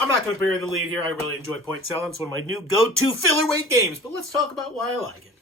I'm not going to bury the lead here. I really enjoy point salad. It's one of my new go-to filler weight games. But let's talk about why I like it.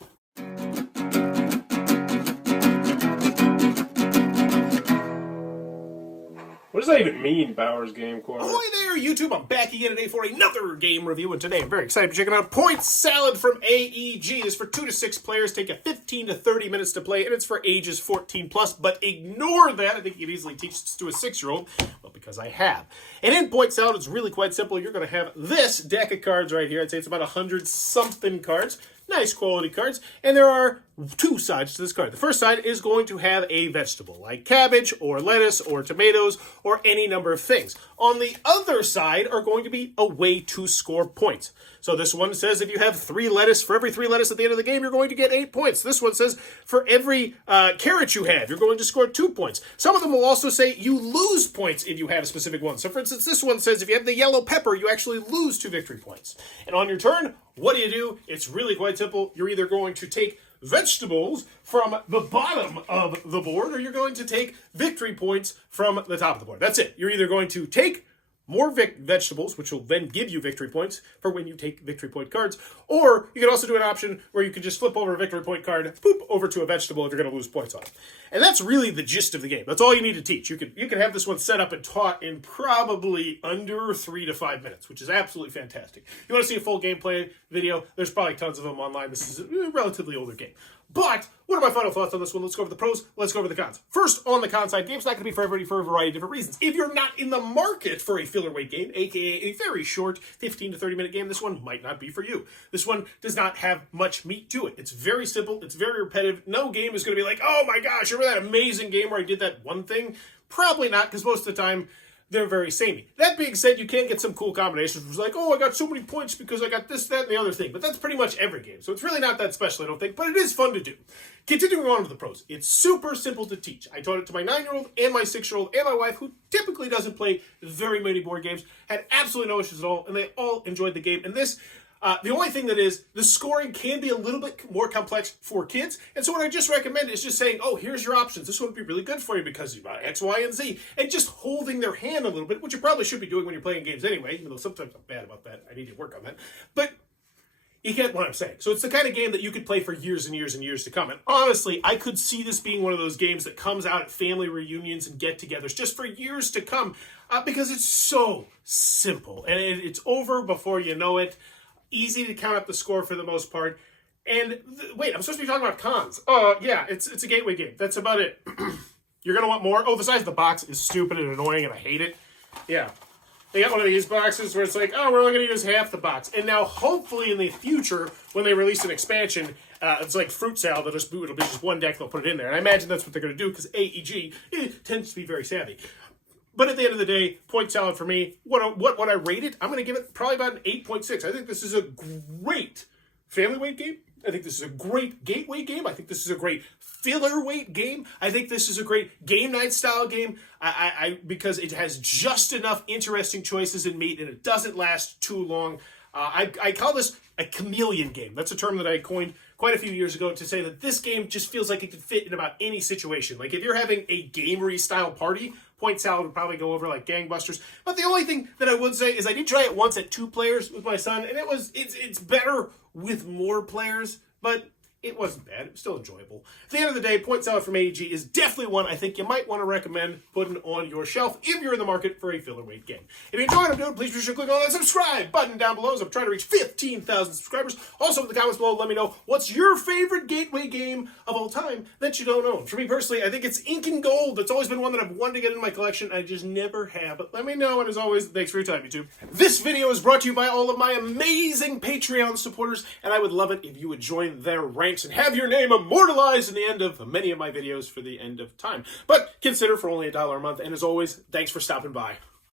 What does that even mean, Bowers Game Corner? Ahoy there, YouTube. I'm back again today for another game review, and today I'm very excited to check out Point Salad from AEG. It's for 2 to 6 players, take 15 to 30 minutes to play, and it's for ages 14 plus, but ignore that. I think you can easily teach this to a 6-year-old, well, because I have. And in Point Salad, it's really quite simple. You're going to have this deck of cards right here. I'd say it's about 100-something cards. Nice quality cards, and there are 2 sides to this card. The first side is going to have a vegetable, like cabbage, or lettuce, or tomatoes, or any number of things. On the other side are going to be a way to score points. So this one says if you have 3 lettuce, for every 3 lettuce at the end of the game, you're going to get 8 points. This one says for every carrot you have, you're going to score 2 points. Some of them will also say you lose points if you have a specific one. So for instance, this one says if you have the yellow pepper, you actually lose 2 victory points. And on your turn, what do? It's really quite simple. You're either going to take vegetables from the bottom of the board, or you're going to take victory points from the top of the board. That's it. You're either going to take more vegetables, which will then give you victory points for when you take victory point cards, or you can also do an option where you can just flip over a victory point card, poop over to a vegetable if you're going to lose points on it. And that's really the gist of the game. That's all you need to teach. You can have this one set up and taught in probably under 3 to 5 minutes, which is absolutely fantastic. You want to see a full gameplay video? There's probably tons of them online. This is a relatively older game. But what are my final thoughts on this one? Let's go over the pros. Let's go over the cons. First, on the con side, game's not going to be for everybody for a variety of different reasons. If you're not in the market for a filler weight game, aka a very short 15 to 30 minute game, this one might not be for you. This one does not have much meat to it. It's very simple. It's very repetitive. No game is going to be like, oh my gosh, remember that amazing game where I did that one thing? Probably not, because most of the time, they're very samey. That being said, you can get some cool combinations. It was like, oh, I got so many points because I got this, that, and the other thing. But that's pretty much every game. So it's really not that special, I don't think. But it is fun to do. Continuing on with the pros. It's super simple to teach. I taught it to my 9-year-old and my 6-year-old and my wife, who typically doesn't play very many board games. Had absolutely no issues at all. And they all enjoyed the game. And this... the only thing that is, the scoring can be a little bit more complex for kids. And so what I just recommend is just saying, oh, here's your options. This one would be really good for you because you've got X, Y, and Z. And just holding their hand a little bit, which you probably should be doing when you're playing games anyway, even though sometimes I'm bad about that. I need to work on that. But you get what I'm saying. So it's the kind of game that you could play for years and years and years to come. And honestly, I could see this being one of those games that comes out at family reunions and get-togethers just for years to come because it's so simple. And it's over before you know it. Easy to count up the score for the most part. And wait, I'm supposed to be talking about cons. Yeah, it's a gateway game. That's about it. You're going to want more. Oh, the size of the box is stupid and annoying and I hate it. Yeah. They got one of these boxes where it's like, oh, we're only going to use half the box. And now, hopefully, in the future, when they release an expansion, it's like Fruit Salad. It'll be just one deck. They'll put it in there. And I imagine that's what they're going to do because AEG tends to be very savvy. But at the end of the day, Point Salad for me, what I rate it, I'm going to give it probably about an 8.6. I think this is a great family weight game. I think this is a great gateway game. I think this is a great filler weight game. I think this is a great game night style game because it has just enough interesting choices in meat and it doesn't last too long. I call this a chameleon game. That's a term that I coined quite a few years ago to say that this game just feels like it could fit in about any situation. Like if you're having a gamery style party, Point Salad would probably go over like gangbusters. But the only thing that I would say is I did try it once at 2 players with my son, and it's better with more players, but it wasn't bad. It was still enjoyable. At the end of the day, Point Salad from AEG is definitely one I think you might want to recommend putting on your shelf if you're in the market for a filler weight game. If you enjoyed what I'm doing, please be sure to click on that subscribe button down below as I'm trying to reach 15,000 subscribers. Also, in the comments below, let me know what's your favorite gateway game of all time that you don't own. For me personally, I think it's Ink and Gold. That's always been one that I've wanted to get in my collection. I just never have. But let me know, and as always, thanks for your time, YouTube. This video is brought to you by all of my amazing Patreon supporters, and I would love it if you would join their ranks and have your name immortalized in the end of many of my videos for the end of time. But consider for only $1 a month, and as always, thanks for stopping by.